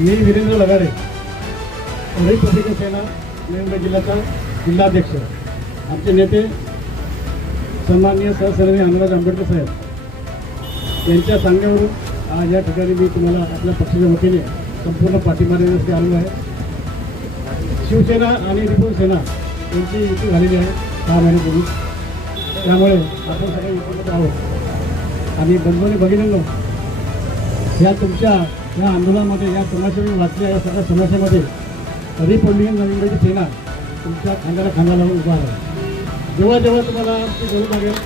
मी वीरेंद्र लगाडे, हरित प्रतिका सेना नवी जिल्ह्याचा जिल्हाध्यक्ष. आमचे नेते सन्माननीय सहसरणी अनुराग आंबेडकर साहेब यांच्या सांगण्यावरून आज या ठिकाणी मी तुम्हाला आपल्या पक्षाच्या वतीने संपूर्ण पाठिंबा देण्यासाठी आलेलो आहे. शिवसेना आणि रिपब्लिक सेना यांची युती झालेली आहे 6 महिन्यापूर्वी. त्यामुळे आपण सगळे एकत्र आहोत. आणि बंधूंनी भगिनींनो, या तुमच्या या आंदोलनामध्ये, या समस्या मी वाचल्या, या सगळ्या समस्यामध्ये रिपब्लिकन नवी सेना तुमच्या खांद्याला खांदा लावून उभा आहे. जेव्हा जेव्हा तुम्हाला ती गरज लागेल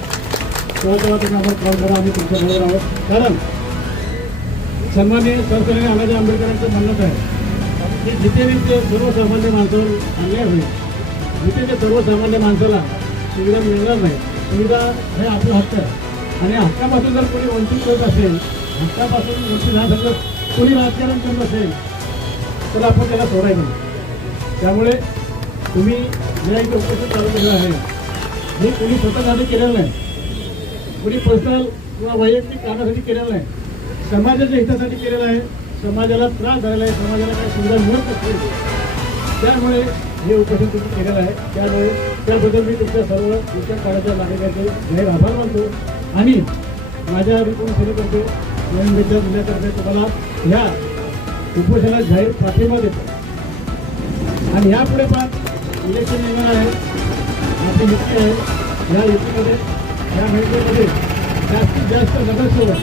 तेव्हा तेव्हा तुम्ही आम्हाला कॉल करा, आम्ही तुमच्याबरोबर आहोत. कारण सन्माननीय सरसरणी अण्णाजी आंबेडकरांचं म्हणणं आहे की जिथे ते सर्वसामान्य माणसावर अन्याय होईल, जिथे ते सर्वसामान्य माणसाला सुविधा मिळणार नाही. सुविधा हे आपला हक्क आहे आणि हक्कापासून जर कोणी वंचित करत असेल, हक्कापासून वंचित राहण्याचं कोणी राजकारण करत असेल तर आपण त्याला सोडायचं नाही. त्यामुळे तुम्ही जे इथे उपस्थित चालू केलं आहे हे कोणी स्वतःसाठी केलेलं नाही, कोणी पर्सनल किंवा वैयक्तिक कारणासाठी केलेलं नाही, समाजाच्या हितासाठी केलेलं आहे. समाजाला त्रास झालेला आहे, समाजाला काही सुविधा मिळत नसतील, त्यामुळे हे उपोषण तुम्ही केलेलं आहे. त्यामुळे त्याबद्दल मी तुमच्या सर्व तुमच्या काळाच्या नागरिकांचे जाहीर आभार मानतो आणि माझ्या रिपोर्ट सेनेतर्फे नवीन जिल्ह्यातर्फे तुम्हाला ह्या उपोषणाला जाहीर पाठिंबा देतो. आणि यापुढे पण इलेक्शन येणार आहे, आपली युती आहे. या युतीमध्ये, या महिन्यामध्ये जास्तीत जास्त नगरसेवक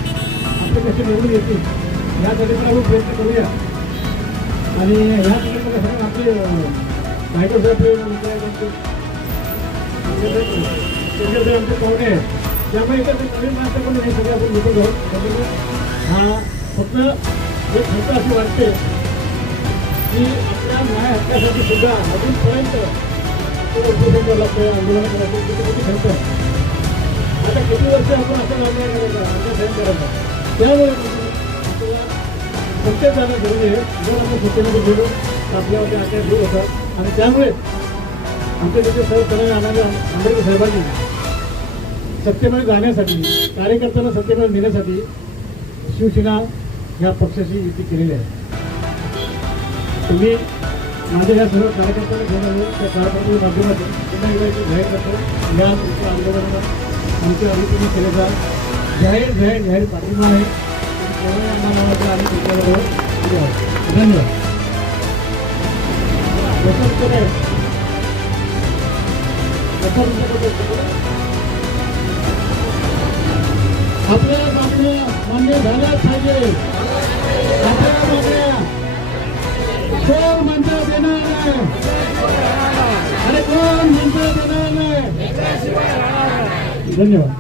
आपले कसे निवडून येतील यासाठी पण आपण प्रयत्न करूया. आणि ह्या ठिकाणी सगळ्यांना आपले बायकोसाहेब आमचे पाहुणे आहेत, त्यामुळे इथं नवीन माणसं पण हे सगळे आपण भेटून जाऊ. हा फक्त एक खंत अशी वाटते की आपल्या न्याय हक्कासाठी सुद्धा अजूनपर्यंत उपोषण करावं लागतं, आंदोलन करायचं, किती मोठी खंत आहे. आता किती वर्ष आपण असं अन्याय करायचा, अन्याय सहन करायचा. त्यामुळे आपल्याला सत्तेत जाणं जरुरी आहे. जर आपण सत्तेमध्ये गेलो तर आपल्यावरती अन्याय दूर होतात. आणि त्यामुळे आमच्या तिथे सर्व आंबेडकर साहेबांनी सत्तेमध्ये जाण्यासाठी, कार्यकर्त्यांना सत्तेमध्ये नेण्यासाठी शिवसेना या पक्षाची युती केलेली आहे. तुम्ही माझ्या या सर्व कार्यकर्त्यांना घेऊन आलो, त्या कार्यकर्त्यांच्या माध्यमातून पुन्हा एकदा जाहीर करतो या तुमच्या आंदोलनाला आमच्या अनुकूल केलेला जाहीर पाठिंबा आहे. नावाचा आम्ही तुमच्याबरोबर धन्यवाद. आपल्या मागण्या मान्य झाल्याच पाहिजे. आपल्या मागण्या कोण म्हणता देणार नाही, अरे कोण म्हणता देणार नाही. धन्यवाद.